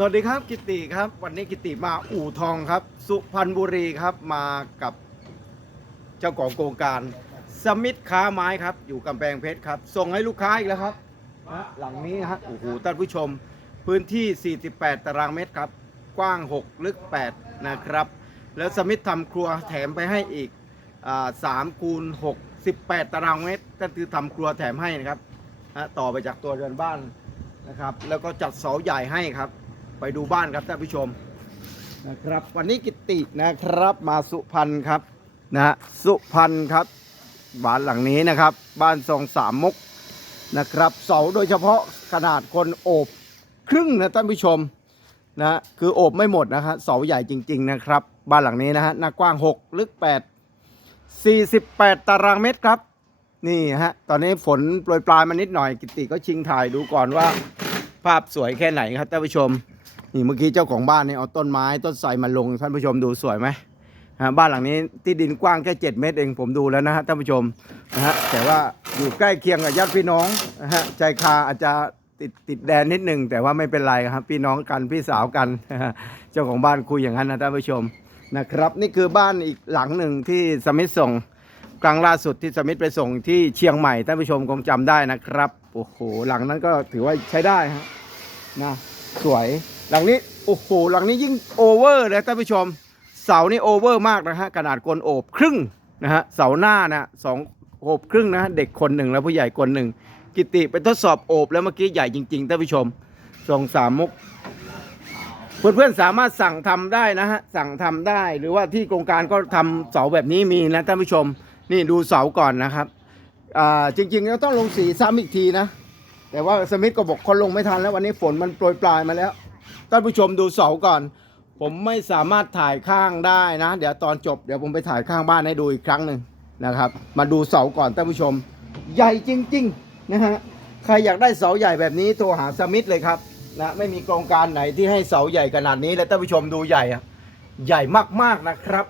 สวัสดีครับกิติครับ วันนี้กิติมาอู่ทองครับ สุพรรณบุรีครับมากับเจ้าของโครงการ สมิธค้าไม้ครับ อยู่กำแพงเพชรครับ ส่งให้ลูกค้าอีกแล้วครับนะหลังนี้ฮะโอ้โหท่านผู้ชม พื้นที่ 48 ตารางเมตรครับ กว้าง 6 ลึก 8 นะครับ แล้วสมิธทำครัวแถมไปให้อีกสามคูณ6 18 ตารางเมตรก็คือทำครัวแถมให้นะครับนะต่อไปจากตัวเรือนบ้านนะครับ แล้วก็จัดเสาใหญ่ให้ครับ ไปดูบ้านครับท่านผู้ชมนะครับวันนี้กิตินะครับมาสุพรรณครับนะฮะสุพรรณครับบ้านหลังนี้นะครับ บ้านทรงสามมุกนะครับเสาโดยเฉพาะขนาดคนโอบครึ่งนะท่านผู้ชมนะฮะคือโอบไม่หมดนะฮะเสาใหญ่จริง ๆ นะครับ บ้านหลังนี้นะฮะหน้ากว้าง 6 ลึก 8 48 ตารางเมตรครับนี่ฮะตอนนี้ฝนโปรยปลายมานิดหน่อยกิติก็ชิงถ่ายดูก่อนว่า ภาพสวยแค่ไหนครับท่านผู้ชม นี่เมื่อกี้เจ้าของบ้านเนี่ยเอาต้นไม้ต้นไทรมาลงท่านผู้ชมดูสวยไหมฮะบ้านหลังนี้ที่ดินกว้างแค่7เมตรเองผมดูแล้วนะฮะท่านผู้ชมนะฮะแต่ว่าอยู่ใกล้เคียงกับญาติพี่น้องนะฮะใจคาอาจจะติดติดแดนนิดหนึ่งแต่ว่าไม่เป็นไรครับพี่น้องกันพี่สาวกันเจ้าของบ้านคุยอย่างนั้นนะท่านผู้ชมนะครับนี่คือบ้านอีกหลังหนึ่งที่สมิธส่งครั้งล่าสุดที่สมิธไปส่งที่เชียงใหม่ท่านผู้ชมคงจำได้นะครับโอ้โหหลังนั้นก็ถือว่าใช้ได้ฮะนะสวย หลังนี้โอ้โหหลังนี้ยิ่งโอเวอร์เลยท่านผู้ชม เสานี่โอเวอร์มากนะฮะขนาดกลโอบครึ่งนะฮะเสาหน้านะสองโอบครึ่งนะะเด็กคนหนึ่งแล้วผู้ใหญ่คนหนึ่งกิติไปทดสอบโอบแล้วเมื่อกี้ใหญ่จริงๆท่านผู้ชมทรงสามมุกเพื่อนๆสามารถสั่งทำได้นะฮะสั่งทำได้ หรือว่าที่โครงการก็ทำเสาแบบนี้มีนะท่านผู้ชม นี่ดูเสาก่อนนะครับอ่าจริงๆแล้วต้องลงสีซ้ำอีกทีนะ แต่ว่าสมิธก็บอกคนลงไม่ทันแล้ววันนี้ฝนมันโปรยปลายมาแล้ว ท่านผู้ชมดูเสาก่อน ผมไม่สามารถถ่ายข้างได้นะ เดี๋ยวตอนจบเดี๋ยวผมไปถ่ายข้างบ้านให้ดูอีกครั้งหนึ่งนะครับ มาดูเสาก่อนท่านผู้ชม ใหญ่จริงๆนะฮะใครอยากได้เสาใหญ่แบบนี้โทรหาสมิธเลยครับนะไม่มีโครงการไหนที่ให้เสาใหญ่ขนาดนี้และท่านผู้ชมดูใหญ่อะใหญ่มากๆนะครับ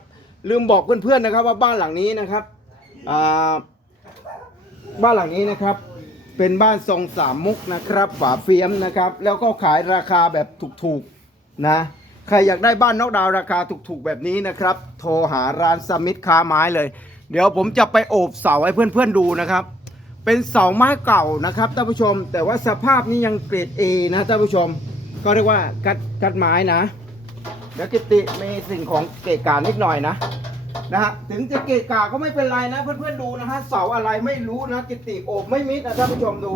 ลืมบอกเพื่อนๆนะครับว่าบ้านหลังนี้นะครับบ้านหลังนี้นะครับ เป็นบ้านทรงสามมุกนะครับฝาเฟียมนะครับ แล้วก็ขายราคาแบบถูกๆนะใครอยากได้บ้านนอกดาวราคาถูกๆแบบนี้นะครับ โทรหาร้านสมิธค้าไม้เลย เดี๋ยวผมจะไปโอบเสาให้เพื่อนๆดูนะครับ เป็นเสาไม้เก่านะครับท่านผู้ชม แต่ว่าสภาพนี้ยังเกรด A นะท่านผู้ชม ก็เรียกว่ากัดกัดไม้นะ เดี๋ยวกิติมีสิ่งของเกะกานิดหน่อยนะ นะฮะถึงจะเกะกะก็ไม่เป็นไรนะ เพื่อนๆดูนะฮะเสาอะไรไม่รู้นะกิติโอบไม่มิดนะท่านผู้ชมดู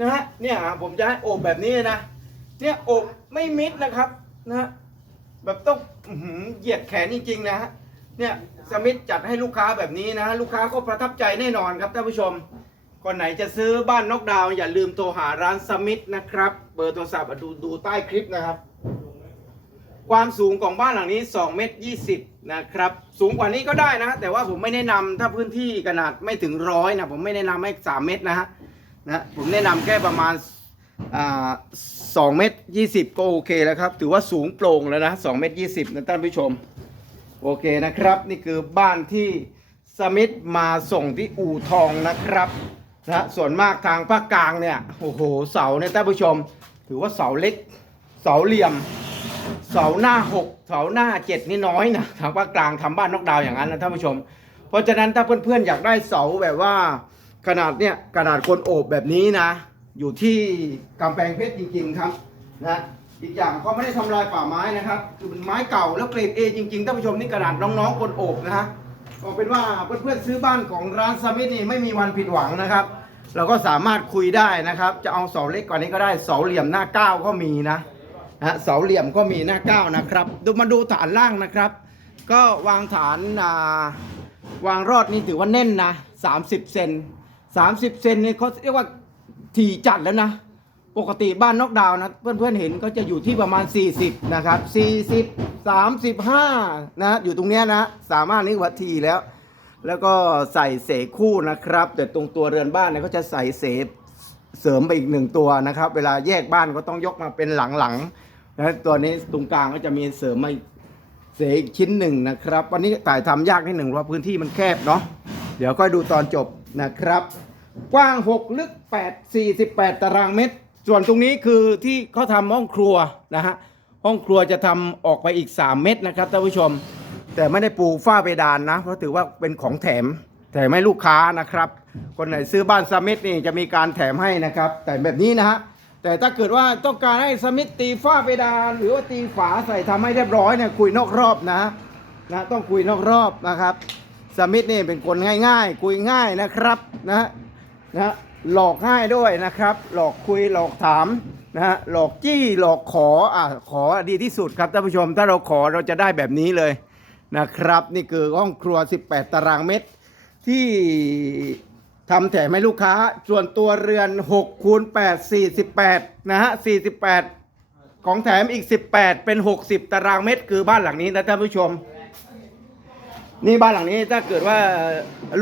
นะฮะเนี่ยอะผมจะให้โอบแบบนี้นะเนี่ยโอบไม่มิดนะครับนะฮะแบบต้องหืเหยียดแขนจริงๆนะฮะเนี่ยสมิธจัดให้ลูกค้าแบบนี้นะฮะลูกค้าก็ประทับใจแน่นอนครับท่านผู้ชมคนไหนจะซื้อบ้านนกดาว อย่าลืมโทรหาร้านสมิธนะครับ เบอร์โทรศัพท์ดูดูใต้คลิปนะครับ ความสูงของบ้านหลังนี้2เมตร20นะครับสูงกว่านี้ก็ได้นะ แต่ว่าผมไม่แนะนำถ้าพื้นที่ขนาดไม่ถึงร้อยนะผมไม่แนะนำให้3เมตรนะฮะนะผมแนะนำแค่ประมาณอ่า2เมตร20ก็โอเคแล้วครับ ถือว่าสูงโปร่งแล้วนะ2เมตร20นะท่านผู้ชม โอเคนะครับ นี่คือบ้านที่สมิธมาส่งที่อู่ทองนะครับนะส่วนมากทางภาคกลางเนี่ยโอ้โหเสาเนี่ยท่านผู้ชม ถือว่าเสาเล็กเสาเหลี่ยม เสาหน้าหกเสาหน้าเจ็ดนี่น้อยนะทางภาคกลางทำบ้านนอกดาวอย่างนั้นนะท่านผู้ชม เพราะฉะนั้นถ้าเพื่อนๆอยากได้เสาแบบว่าขนาดเนี้ยขนาดคนโอบแบบนี้นะ อยู่ที่กำแพงเพชรจริง ๆครับนะอีกอย่างเขาไม่ได้ทำลายป่าไม้นะครับคือเป็นไม้เก่าแล้วเกรดเอจริงๆท่านผู้ชมนี่ขนาดน้องๆคนโอบนะฮะก็เป็นว่าเพื่อนๆซื้อบ้านของร้านสมิธนี่ไม่มีวันผิดหวังนะครับ เราก็สามารถคุยได้นะครับ จะเอาเสาเล็กกว่านี้ก็ได้เสาเหลี่ยมหน้าเก้าก็มีนะ นะเสาเหลี่ยมก็มีหน้าเก้านะครับ ดูมาดูฐานล่างนะครับ ก็วางฐานอ่าวางรอดนี่ถือว่าแน่นนะ30เซน30เซนนี่เขาเรียกว่าถี่จัดแล้วนะ ปกติบ้านนอกดาวน์นะเพื่อนๆเห็นก็จะอยู่ที่ประมาณ 40 นะครับ 40 35 นะ อยู่ตรงเนี้ยนะ สามารถนี่วัดทีแล้ว แล้วก็ใส่เสคู่นะครับ แต่ตรงตัวเรือนบ้านเนี่ยก็จะใส่เสเสริมไปอีกหนึ่งตัวนะครับ เวลาแยกบ้านก็ต้องยกมาเป็นหลังๆ นะตัวนี้ตรงกลางก็จะมีเสริมมาอีกเสอีกชิ้นหนึ่งนะครับ วันนี้ถ่ายทำยากนิดหนึ่งเพราะพื้นที่มันแคบเนาะเดี๋ยวค่อยดูตอนจบนะครับ กว้าง 6 ลึก 8 48 ตารางเมตร ส่วนตรงนี้คือที่เขาทำห้องครัวนะฮะห้องครัวจะทำออกไปอีก 3 เม็ดนะครับท่านผู้ชม แต่ไม่ได้ปูฝ้าเพดานนะ เพราะถือว่าเป็นของแถมแถมให้ลูกค้านะครับ คนไหนซื้อบ้านสมิธนี่จะมีการแถมให้นะครับ แต่แบบนี้นะฮะ แต่ถ้าเกิดว่าต้องการให้สมิธตีฝ้าเพดาน หรือว่าตีฝาใส่ทำให้เรียบร้อยเนี่ยคุยนอกรอบนะนะต้องคุยนอกรอบนะครับ สมิธนี่เป็นคนง่าย ๆ คุยง่ายนะครับนะนะหลอกง่ายด้วยนะครับ หลอกคุยหลอกถามนะฮะหลอกจี้หลอกขออะขอดีที่สุดครับท่านผู้ชม ถ้าเราขอเราจะได้แบบนี้เลยนะครับ นี่คือห้องครัว 18 ตารางเมตรที่ ทำแถมให้ลูกค้า ส่วนตัวเรือน6คูณ8 48 นะฮะ 48 ของแถมอีก 18 เป็น 60 ตารางเมตร คือบ้านหลังนี้นะท่านผู้ชม นี่บ้านหลังนี้ถ้าเกิดว่า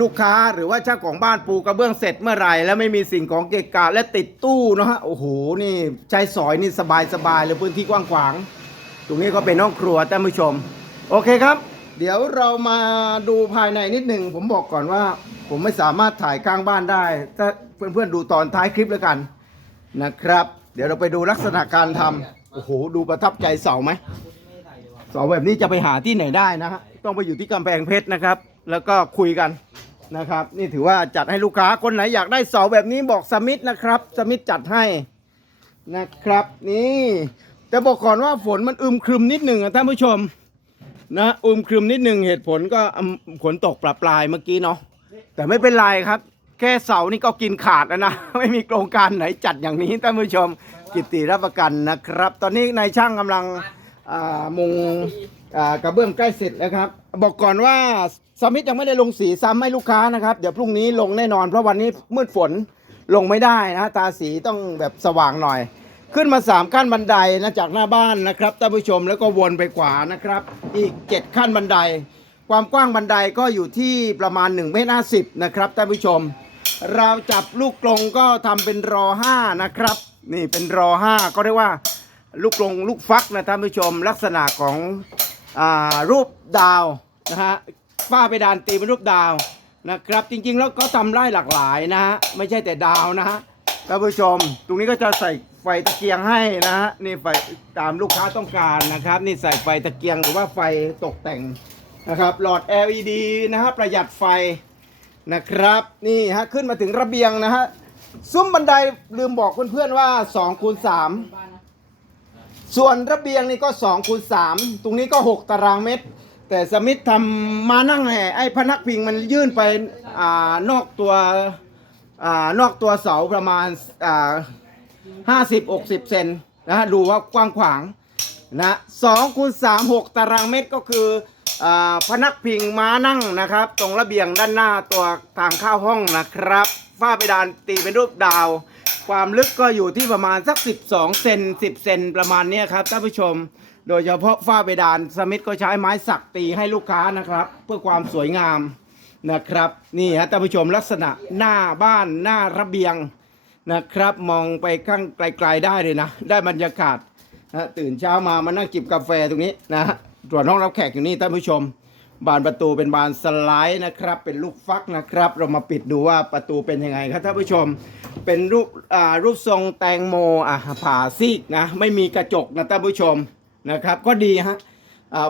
ลูกค้าหรือว่าเจ้าของบ้านปูกระเบื้องเสร็จเมื่อไหร่ แล้วไม่มีสิ่งของเกะกะและติดตู้นะฮะ โอ้โห นี่ใช้สอยนี่สบายสบายเลยพื้นที่กว้างขวาง ตรงนี้ก็เป็นห้องครัวท่านผู้ชม โอเคครับ เดี๋ยวเรามาดูภายในนิดหนึ่งผมบอกก่อนว่า ผมไม่สามารถถ่ายข้างบ้านได้ถ้าเพื่อนๆดูตอนท้ายคลิปแล้วกันนะครับ เดี๋ยวเราไปดูลักษณะการทำโอ้โหดูประทับใจเสาไหมเสาแบบนี้จะไปหาที่ไหนได้นะฮะต้องไปอยู่ที่กำแพงเพชรนะครับ แล้วก็คุยกันนะครับ นี่ถือว่าจัดให้ลูกค้าคนไหนอยากได้เสาแบบนี้บอกสมิธนะครับ สมิธจัดให้นะครับนี่แต่บอกก่อนว่าฝนมันอึมครึมนิดหนึ่งอะท่านผู้ชม นะอึมครึมนิดหนึ่งเหตุผลก็ฝนตกปลาปลายเมื่อกี้เนาะแต่ไม่เป็นไรครับ แค่เสานี่ก็กินขาดแล้วนะ ไม่มีโครงการไหนจัดอย่างนี้ท่านผู้ชมกิตติรับประกันนะครับ ตอนนี้นายช่างกำลังมุงกระเบื้องใกล้เสร็จแล้วครับ บอกก่อนว่าสมิธยังไม่ได้ลงสีซ้ำให้ลูกค้านะครับ เดี๋ยวพรุ่งนี้ลงแน่นอน เพราะวันนี้มืดฝนลงไม่ได้นะตาสีต้องแบบสว่างหน่อย ขึ้นมาสามขั้นบันไดนะจากหน้าบ้านนะครับท่านผู้ชมแล้วก็วนไปขวานะครับ อีกเจ็ดขั้นบันได ความกว้างบันไดก็อยู่ที่ประมาณ1เมตรห้าสิบนะครับท่านผู้ชม เราจับลูกกลงก็ทำเป็นรอห้านะครับ นี่เป็นรอห้าก็เรียกว่าลูกกลงลูกฟักนะท่านผู้ชม ลักษณะของอรูปดาวนะฮะฝ้าเพดานตีเป็นรูปดาวนะครับ จริงๆแล้วก็ทำไล่หลากหลายนะฮะไม่ใช่แต่ดาวนะฮะท่านผู้ชม ตรงนี้ก็จะใส่ ฟตะเกียงให้นะฮะนี่ไฟตามลูกค้าต้องการนะครับ นี่ใส่ไฟตะเกียงหรือว่าไฟตกแต่งนะครับ หลอด LED นะฮะประหยัดไฟนะครับ นี่ฮะขึ้นมาถึงระเบียงนะฮะซุ้มบันไดลืมบอกเพื่อนๆว่า2คูณ3ส่วนระเบียงนี่ก็2คูณ3ตรงนี้ก็ 6 ตารางเมตร แต่สมิธทำมานั่งแห่ไอ้พนักพิงมันยื่นไปอ่านอกตัวอ่านอกตัวเสาประมาณอ่า ห้าสิบหกสิบเซนนะฮะดูว่ากว้างขวางนะสองคูณสามหกตารางเมตรก็คืออพนักพิงม้านั่งนะครับ ตรงระเบียงด้านหน้าตัวทางเข้าห้องนะครับฝ้าเพดานตีเป็นรูปดาว ความลึกก็อยู่ที่ประมาณสัก 12 เซน10 เซนประมาณนี้ครับท่านผู้ชม โดยเฉพาะฝ้าเพดานสมิธก็ใช้ไม้สักตีให้ลูกค้านะครับ เพื่อความสวยงามนะครับ นี่ฮะท่านผู้ชมลักษณะหน้าบ้านหน้าระเบียง นะครับ มองไปข้างไกลๆได้เลยนะ ได้บรรยากาศนะตื่นเช้ามามานั่งจิบกาแฟตรงนี้นะฮะส่วนห้องรับแขกอยู่นี่ท่านผู้ชม บานประตูเป็นบานสไลด์นะครับ เป็นลูกฟักนะครับ เรามาปิดดูว่าประตูเป็นยังไงครับท่านผู้ชม เป็นรูปอ่ารูปทรงแตงโมอะผ่าซีกนะไม่มีกระจกนะท่านผู้ชมนะครับ ก็ดีฮะ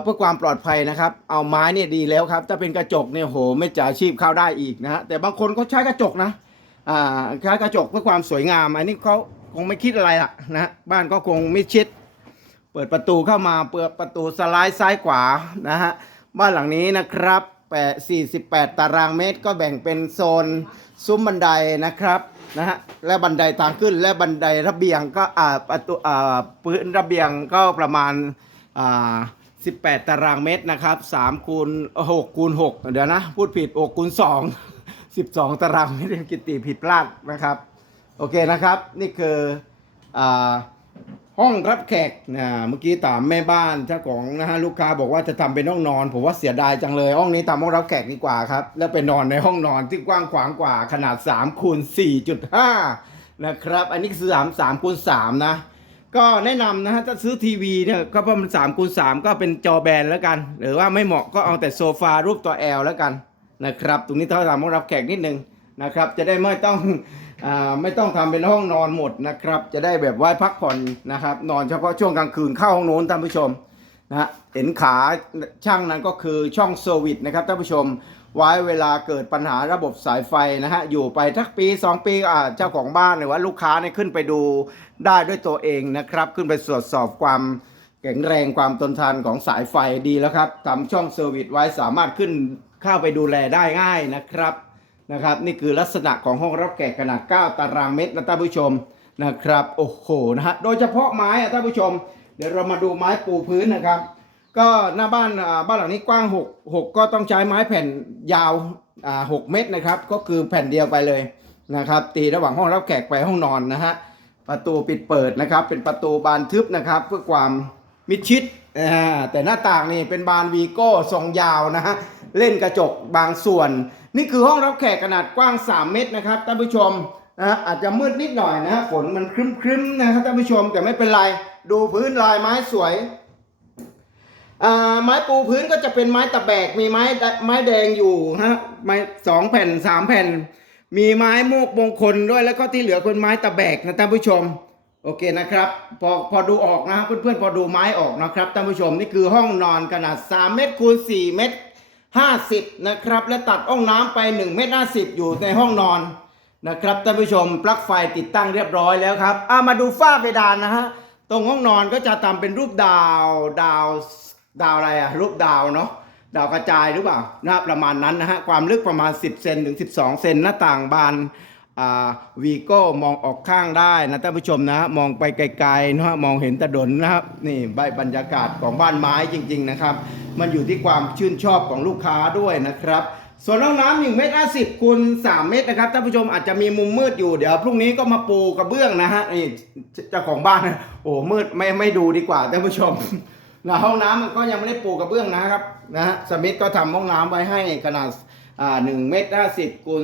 เพื่อความปลอดภัยนะครับ เอาไม้เนี่ยดีแล้วครับ ถ้าเป็นกระจกเนี่ยโหไม่จ่าชีพเข้าได้อีกนะฮะแต่บางคนเขาใช้กระจกนะ ใช้กระจกเพื่อความสวยงาม อันนี้เขาคงไม่คิดอะไรล่ะนะบ้านก็คงไม่ชิด เปิดประตูเข้ามาเปิดประตูสไลด์ซ้ายขวานะฮะบ้านหลังนี้นะครับแปด48 ตารางเมตรก็แบ่งเป็นโซนซุ้มบันไดนะครับนะฮะและบันไดทางขึ้นและบันไดระเบียงก็อ่าประตูอ่าพื้นระเบียงก็ประมาณอ่า18 ตารางเมตรนะครับ3คูณ6คูณ6เดี๋ยวนะ พูดผิด6คูณ2 12 ตารางเมตรกิตติผิดพลาดนะครับ โอเคนะครับ นี่คืออห้องรับแขกนะเมื่อกี้ถามแม่บ้านเจ้าของนะฮะลูกค้าบอกว่าจะทำเป็นห้องนอน ผมว่าเสียดายจังเลย ห้องนี้ทำห้องรับแขกดีกว่าครับ แล้วไปนอนในห้องนอนที่กว้างขวางกว่าขนาด3คูณ4.5นะครับ อันนี้คือ3 3คูณ3นะก็แนะนำนะฮะถ้าซื้อทีวีเนี่ยก็ประมาณ3คูณ3ก็เป็นจอแบนแล้วกัน หรือว่าไม่เหมาะก็เอาแต่โซฟารูปตัว L แล้วกัน นะครับ ตรงนี้เท่าทำห้องรับแขกนิดนึงนะครับ จะได้ไม่ต้องอไม่ต้องทำเป็นห้องนอนหมดนะครับ จะได้แบบไว้พักผ่อนนะครับ นอนเฉพาะช่วงกลางคืนเข้าห้องโน้นท่านผู้ชมนะฮะเห็นขาช่างนั้นก็คือช่องเซอร์วิสนะครับท่านผู้ชมไว้เวลาเกิดปัญหาระบบสายไฟนะฮะอยู่ไปทักปี 2 ปีอ่าเจ้าของบ้านหรือว่าลูกค้าเนี่ยขึ้นไปดูได้ด้วยตัวเองนะครับ ขึ้นไปตรวจสอบความแข็งแรงความทนทานของสายไฟดีแล้วครับทำช่องเซอร์วิสไว้สามารถขึ้น เข้าไปดูแลได้ง่ายนะครับนะครับ นี่คือลักษณะของห้องรับแขกขนาด 9 ตารางเมตรนะท่านผู้ชมนะครับโอ้โหนะฮะโดยเฉพาะไม้อะท่านผู้ชม เดี๋ยวเรามาดูไม้ปูพื้นนะครับ ก็หน้าบ้านอ่าบ้านหลังนี้กว้าง 6 6 ก็ต้องใช้ไม้แผ่นยาวอ่า6เมตรนะครับ ก็คือแผ่นเดียวไปเลยนะครับ ตีระหว่างห้องรับแขกไปห้องนอนนะฮะประตูปิดเปิดนะครับ เป็นประตูบานทึบนะครับ เพื่อความมิดชิดอ่าแต่หน้าต่างนี่เป็นบานวีโก้ทรงยาวนะฮะ เล่นกระจกบางส่วน นี่คือห้องรับแขกขนาดกว้าง 3 เมตรนะครับท่านผู้ชมนะฮะอาจจะมืดนิดหน่อยนะฝนมันครึ้มๆนะครับท่านผู้ชมแต่ไม่เป็นไรดูพื้นลายไม้สวยอ่าไม้ปูพื้นก็จะเป็นไม้ตะแบกมีไม้ไม้แดงอยู่ฮะไม้สองแผ่นสามแผ่น มีไม้โมกมงคลด้วยแล้วก็ที่เหลือเป็นไม้ตะแบกนะท่านผู้ชมโอเคนะครับพอพอดูออกนะเพื่อนๆพอดูไม้ออกนะครับท่านผู้ชมนี่คือห้องนอนขนาด 3 เมตรคูณ4เมตร 50 นะครับ และตัดห้องน้ำไป1เมตร50 อยู่ในห้องนอนนะครับท่านผู้ชมปลั๊กไฟติดตั้งเรียบร้อยแล้วครับอามาดูฝ้าเพดานนะฮะตรงห้องนอนก็จะทำเป็นรูปดาวดาวดาวอะไรอะรูปดาวเนาะดาวกระจายหรือเปล่านะประมาณนั้นนะฮะความลึกประมาณ 10เซนถึง 12 เซนหน้าต่างบาน วีโก้มองออกข้างได้นะท่านผู้ชมนะมองไปไกลๆนะฮะมองเห็นถนนนะครับนี่ใบบรรยากาศของบ้านไม้จริง ๆนะครับ มันอยู่ที่ความชื่นชอบของลูกค้าด้วยนะครับ ส่วนห้องน้ำหนึ่งเมตรห้าสิบคูณสามเมตรนะครับท่านผู้ชมอาจจะมีมุมมืดอยู่เดี๋ยวพรุ่งนี้ก็มาปูกระเบื้องนะฮะนี่เจ้าของบ้านนะโอ้มืดไม่ไม่ดูดีกว่าท่านผู้ชมนะห้องน้ำมันก็ยังไม่ได้ปูกระเบื้องนะครับนะฮะสมิธก็ทำห้องน้ำไว้ให้ขนาดอ่าหนึ่งเมตรห้าสิบคูณ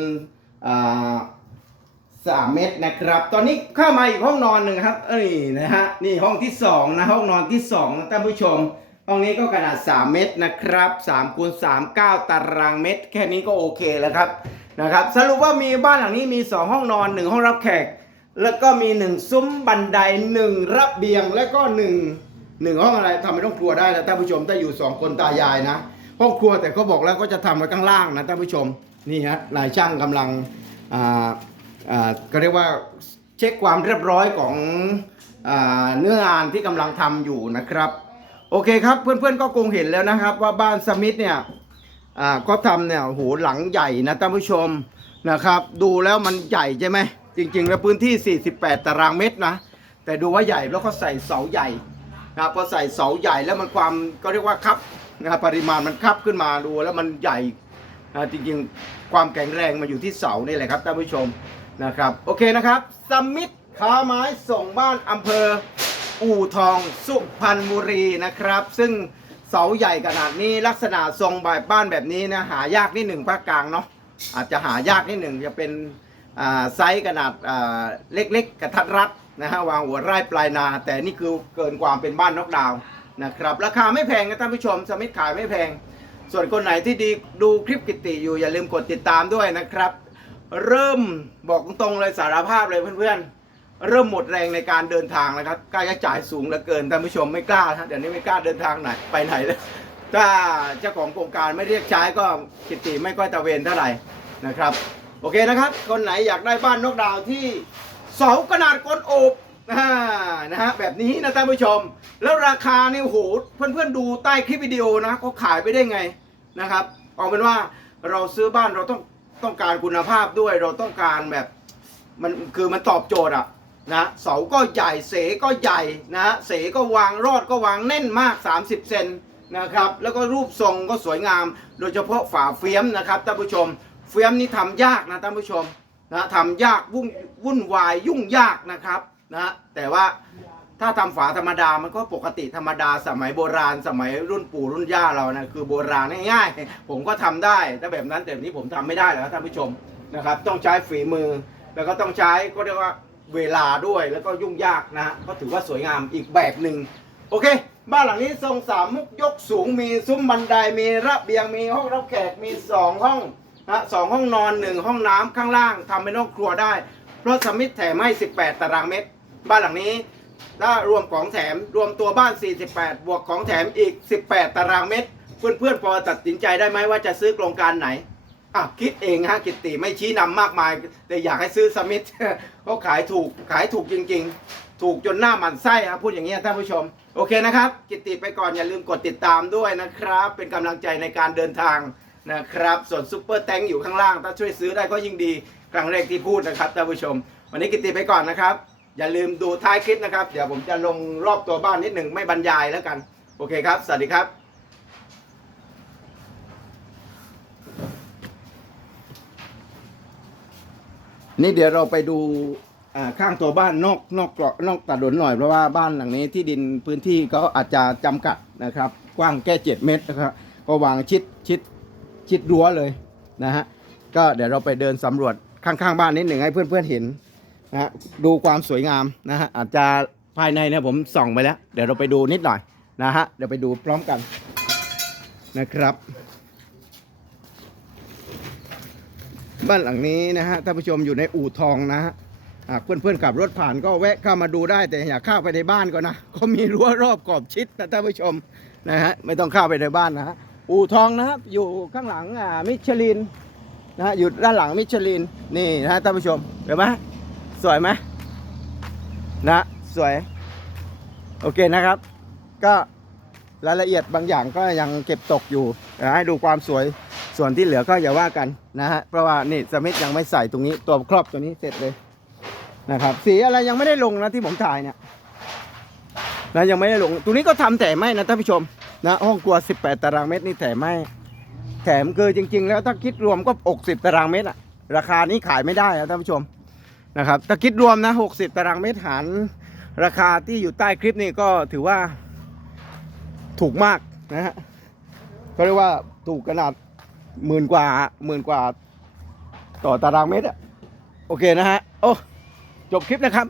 อ่า สามเมตรนะครับ ตอนนี้เข้ามาอีกห้องนอนหนึ่งครับ เอ้ยนะฮะนี่ห้องที่สองนะห้องนอนที่สองนะท่านผู้ชม ห้องนี้ก็ขนาด 3 เมตรนะครับ3คูณ3 9 ตารางเมตร แค่นี้ก็โอเคแล้วครับนะครับสรุปว่ามีบ้านหลังนี้มี 2 ห้องนอน 1 ห้องรับแขก แล้วก็มี 1 ซุ้มบันได 1 ระเบียงแล้วก็ 1 1 ห้องอะไรทำเป็นห้องครัวได้นะท่านผู้ชมถ้าอยู่ 2 คนตายายนะห้องครัวแต่เขาบอกแล้วก็จะทำไว้ข้างล่างนะท่านผู้ชมนี่ฮะนายช่างกำลังอ่า ก็เรียกว่าเช็คความเรียบร้อยของอเนื้องานที่กำลังทำอยู่นะครับ โอเคครับเพื่อนๆก็คงเห็นแล้วนะครับ ว่าบ้านสมิธเนี่ยก็ทำเนี่ยโหหลังใหญ่นะท่านผู้ชมนะครับ ดูแล้วมันใหญ่ใช่ไหมจริง ๆ แล้วพื้นที่ 48 ตารางเมตรนะแต่ดูว่าใหญ่แล้วก็ใส่เสาใหญ่นะพอใส่เสาใหญ่แล้วมันความก็เรียกว่าครับนะครับปริมาณมันครับขึ้นมาดูแล้วมันใหญ่อ่าจริงๆ ความแข็งแรงมาอยู่ที่เสานี่แหละครับท่านผู้ชม นะครับ โอเคนะครับสมิธค้าไม้ส่งบ้านอำเภอ อู่ทองสุพรรณบุรีนะครับ ซึ่งเสาใหญ่ขนาดนี้ลักษณะทรงแบบบ้านแบบนี้นะหายากนิดหนึ่งภาคกลางเนาะอาจจะหายากนิดหนึ่งจะเป็นไซส์ขนาดเล็กๆ กระทัดรัดนะฮะวางหัวไร่ปลายนา แต่นี่คือเกินความเป็นบ้านนอกดาวน์นะครับราคาไม่แพงนะท่านผู้ชมสมิธขายไม่แพง ส่วนคนไหนที่ดีดูคลิปกิติอยู่อย่าลืมกดติดตามด้วยนะครับ เริ่มบอกตรงๆเลยสารภาพเลยเพื่อนๆ เริ่มหมดแรงในการเดินทางนะครับค่าใช้จ่ายสูงเหลือเกินท่านผู้ชมไม่กล้านะเดี๋ยวนี้ไม่กล้าเดินทางไหนไปไหนเลยถ้าเจ้าของโครงการไม่เรียกใช้ก็กิติไม่ค่อยตะเวนเท่าไหร่นะครับ โอเคนะครับ คนไหนอยากได้บ้านนกดาวที่เสาขนาดก้นโอบนะฮะแบบนี้นะท่านผู้ชม แล้วราคานี่โอ้โหเพื่อนๆดูใต้คลิปวิดีโอนะเขาขายไปได้ไงนะครับเอาเป็นว่าเราซื้อบ้านเราต้อง ต้องการคุณภาพด้วยเราต้องการแบบมันคือมันตอบโจทย์อะนะเสาก็ใหญ่เสก็ใหญ่นะเสก็วางรอดก็วางแน่นมาก 30 เซนนะครับแล้วก็รูปทรงก็สวยงาม โดยเฉพาะฝาเฟียมนะครับท่านผู้ชม เฟียมนี่ทำยากนะท่านผู้ชมนะทำยากวุ่นวุ่นวายยุ่งยากนะครับนะแต่ว่า ถ้าทำฝาธรรมดามันก็ปกติธรรมดาสมัยโบราณ สมัยรุ่นปู่รุ่นย่าเรานะคือโบราณง่ายๆผมก็ทำได้แต่แบบนั้นแต่แบบนี้ผมทำไม่ได้แล้วท่านผู้ชมนะครับ ต้องใช้ฝีมือ แล้วก็ต้องใช้ก็เรียกว่าเวลาด้วยแล้วก็ยุ่งยากนะก็ถือว่าสวยงามอีกแบบหนึ่งโอเค บ้านหลังนี้ทรงสามมุกยกสูงมีซุ้มบันไดมีระเบียงมีห้องรับแขกมีสองห้องนะสองห้องนอนหนึ่งห้องน้ำข้างล่างทำเป็นห้องครัวได้ เพราะสมิธแถมให้ 18 ตารางเมตร บ้านหลังนี้ ถ้ารวมของแถมรวมตัวบ้าน 48 บวกของแถมอีก 18 ตารางเมตร เพื่อนๆพอตัดสินใจได้ไหมว่าจะซื้อโครงการไหนอะคิดเองฮะกิตติไม่ชี้นำมากมาย แต่อยากให้ซื้อสมิธเขาขายถูกขายถูกจริง ๆ ถูกจนหน้าหมันไส้ครับพูดอย่างนี้ท่านผู้ชม โอเคนะครับ กิตติไปก่อนอย่าลืมกดติดตามด้วยนะครับ เป็นกำลังใจในการเดินทางนะครับ ส่วนซุปเปอร์แตงอยู่ข้างล่าง ถ้าช่วยซื้อได้ก็ยิ่งดีครั้งแรกที่พูดนะครับท่านผู้ชม วันนี้กิตติไปก่อนนะครับ อย่าลืมดูท้ายคลิปนะครับ เดี๋ยวผมจะลงรอบตัวบ้านนิดหนึ่งไม่บรรยายแล้วกัน โอเคครับ สวัสดีครับนี่เดี๋ยวเราไปดูข้างตัวบ้านนอกนอกกาะนอกตัดหนหน่อยเพราะว่าบ้านหลังนี้ที่ดินพื้นที่ก็อาจจะจำกัดนะครับ กว้างแค่เจ็ดเมตรนะครับก็วางชิดชิดชิดรั้วเลยนะฮะก็เดี๋ยวเราไปเดินสำรวจข้างๆบ้านนิดหนึ่งให้เพื่อนๆเห็น นะฮะดูความสวยงามนะฮะอาจจะภายในเนี่ยผมส่องไปแล้ว เดี๋ยวเราไปดูนิดหน่อยนะฮะเดี๋ยวไปดูพร้อมกันนะครับบ้านหลังนี้นะฮะท่านผู้ชมอยู่ในอู่ทองนะฮะหากเพื่อนๆขับรถผ่านก็แวะเข้ามาดูได้แต่อย่าเข้าไปในบ้านก่อนนะเขามีรั้วรอบขอบชิดนะท่านผู้ชมนะฮะไม่ต้องเข้าไปในบ้านนะฮะอู่ทองนะครับอยู่ข้างหลังมิชลินนะฮะอยู่ด้านหลังมิชลินนี่นะฮะท่านผู้ชมเห็นไหม สวยไหมนะสวย โอเคนะครับ ก็รายละเอียดบางอย่างก็ยังเก็บตกอยู่ให้ดูความสวยส่วนที่เหลือก็อย่าว่ากันนะฮะเพราะว่านี่สมิธยังไม่ใส่ตรงนี้ตัวครอบตัวนี้เสร็จเลยนะครับสีอะไรยังไม่ได้ลงนะที่ผมถ่ายเนี่ยนะยังไม่ได้ลงตรงนี้ก็ทำแถมให้นะท่านผู้ชมนะห้องครัว 18 ตารางเมตรนี่แถมให้แถมคือจริง ๆ แล้วถ้าคิดรวมก็ 60 ตารางเมตรอะราคานี้ขายไม่ได้นะท่านผู้ชม นะครับถ้าคิดรวมนะ 60 ตารางเมตรหารราคาที่อยู่ใต้คลิปนี่ก็ถือว่าถูกมากนะฮะก็เรียกว่าถูกขนาดหมื่นกว่าหมื่นกว่า ต่อตารางเมตรอะโอเคนะฮะโอ้จบคลิปนะครับ